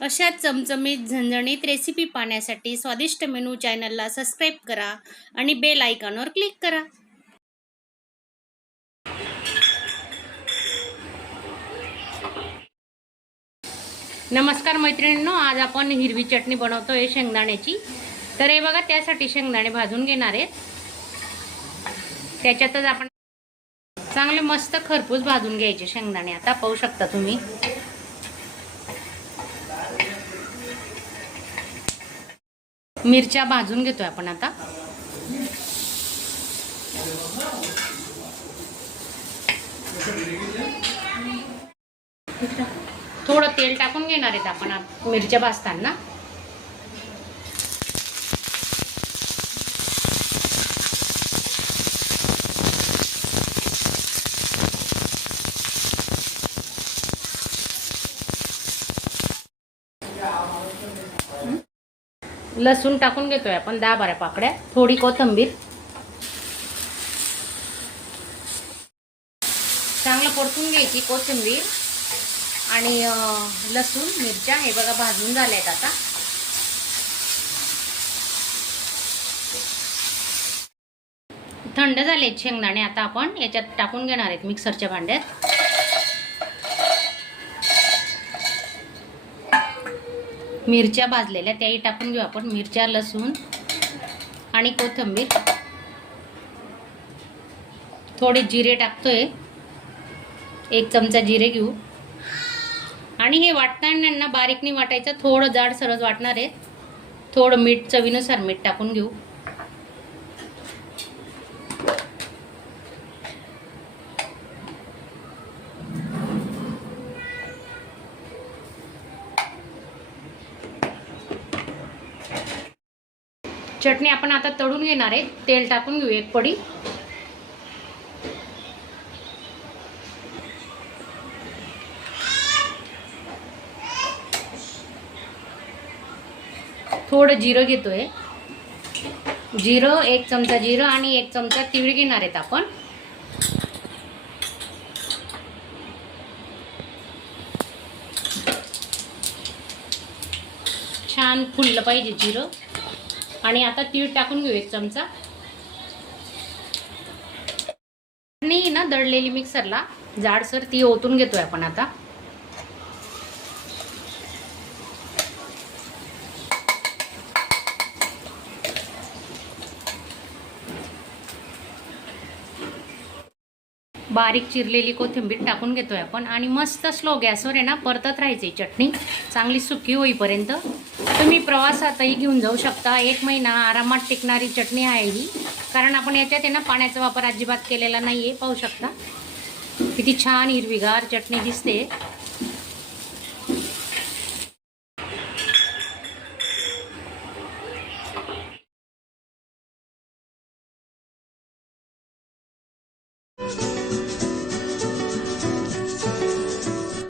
अशा चमचमीत झणझणीत रेसिपी पाहण्यासाठी स्वादिष्ट मेनू चॅनलला सबस्क्राईब करा आणि बेल आयकॉनवर क्लिक करा. नमस्कार मैत्रिणींनो, आज आपण हिरवी चटणी बनवतोय शेंगदाण्याची. तर हे बघा, त्यासाठी शेंगदाणे भाजून घेणार आहेत. त्याच्यातच आपण चांगले मस्त खरपूस भाजून घ्यायचे शेंगदाणे. आता पाहू शकता तुम्ही. मिरच्या भाजून घेतोय आपण आता. थोडं तेल टाकून घेणार आहेत आपण मिरच्या भाजताना. लसूण टाकून घेतोय आपण 10-12 पाकड्या. थोडी कोथिंबीर. चांगलं परतून घ्यायची कोथिंबीर आणि लसूण मिरच्या. हे बघा भाजून झाल्यात आता. थंड झालेत शेंगदाणे. आता आपण याच्यात टाकून घेणार आहेत मिक्सरच्या भांड्यात. मिरच्या भाजलेल्या त्याही टाकून घेऊ आपण. मिरच्या, लसूण आणि कोथिंबीर. थोडे जिरे टाकतोय. 1 चमचा जिरे घेऊ. आणि हे वाटताना बारीक नाही वाटायचं, थोडं जाड सरळ वाटणार आहे. थोडं मीठ, चवीनुसार मीठ टाकून घेऊ. चटणी आपण आता तळून घेणार आहे. तेल टाकून घेऊ 1 पडी. थोडं जिरं घेतोय. जिरं 1 चमचा जिरं आणि 1 चमचा तीळ घेणार आहेत आपण. छान फुललं पाहिजे जिरं. आणि आता तीळ टाकून घेऊ 1 चमचा. नाही ना दळलेली मिक्सरला जाडसर ती ओतून घेतोय आपण आता. बारीक चिरलेली कोथिंबीर टाकून घेतोय आपण. आणि मस्त स्लो गॅसवर आहे ना परतत राहायची चटणी चांगली सुकी होईपर्यंत. तुम्ही प्रवासातही घेऊन जाऊ शकता. 1 महिना आरामात टिकणारी चटणी आहे ही. कारण आपण याच्यात आहे ना पाण्याचा वापर अजिबात केलेला नाही आहे. पाहू शकता किती छान हिरवीगार चटणी दिसते.